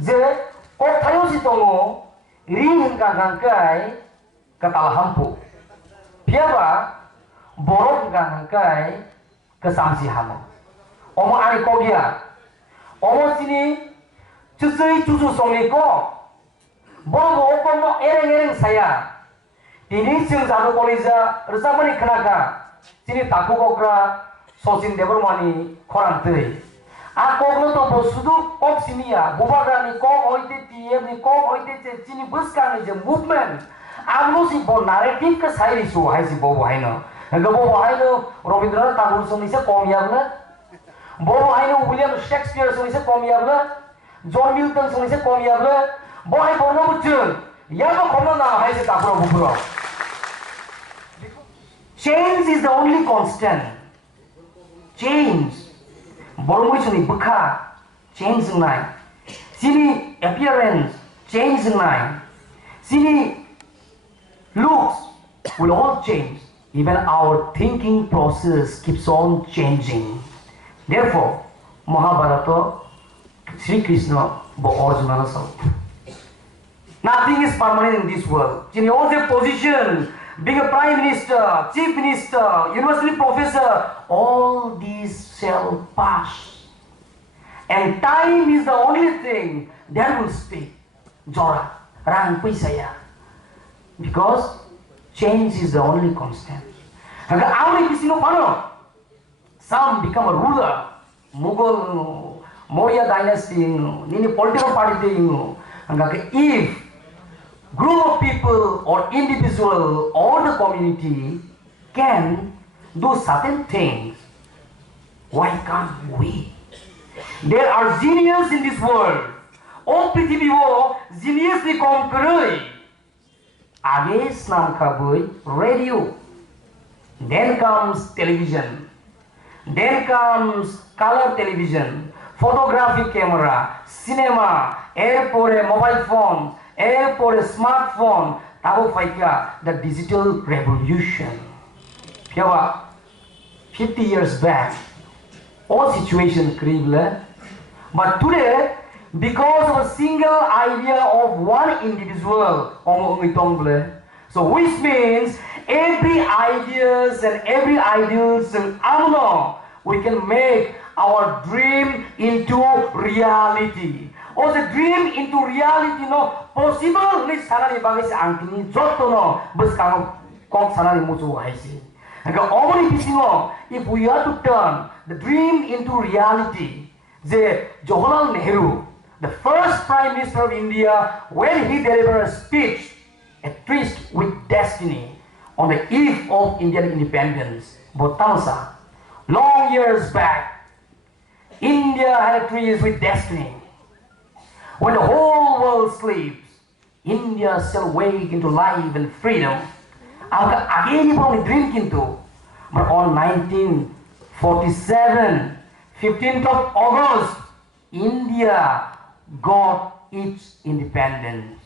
je kok thayo si tongo ring hangkai ketal hampu piaba borok hangkai kesamsi hamo omo ani kogia omo sini cusui cucu songi ko boro okomo ereng saya ini sing jadu kolija rezamani khenaka sini taku kokra sosin debormani khorang tei a kokno to bosudu kok sinia bubagani kok oite tm ni kok oite chini buskani je movement amno si bo narrative ka sairi su hai si bo haino gabo haino Rabindranath Tagore soni se komyabna bo haino William Shakespeare soni se komyabna John Milton soni se komyabna bo hai borno bujun yabo khomna na hai se takuro bukuro. Change is the only constant. Change. Boromoi suni bukha change nai. Sini appearance change nai. Sini looks will all change. Even our thinking process keeps on changing. Therefore, Mahabharata, Sri Krishna, bo original self. Nothing is permanent in this world. In all the position, being a prime minister, chief minister, university professor, all these shall pass. And time is the only thing that will speak. Jora, rang pisaya. Because change is the only constant. Some become a ruler. Mughal, Maurya dynasty, Nini political party. If group of people or individual or the community can do certain things, why can't we? There are geniuses in this world. Oh, prithvi wo genius ni kom karoi. Age snam kaboi radio. Then comes television. Then comes color television, photographic camera, cinema, airport, mobile phone. For a smartphone, the digital revolution. 50 years back, all situations critical. But today, because of a single idea of one individual, so which means every ideas and every ideals and we can make our dream into reality. Or the dream into reality no possible ni sanani bagis angkini jotto no buskang kong sanani mutu haisi. And only pisingo if we are to turn the dream into reality, the Jawaharlal Nehru, the first Prime Minister of India, when he delivered a speech, a tryst with destiny, on the eve of Indian independence, Botansa, long years back, India had a tryst with destiny. When the whole world sleeps, India shall wake into life and freedom. Again, you only drink into. But on 1947, 15th of August, India got its independence.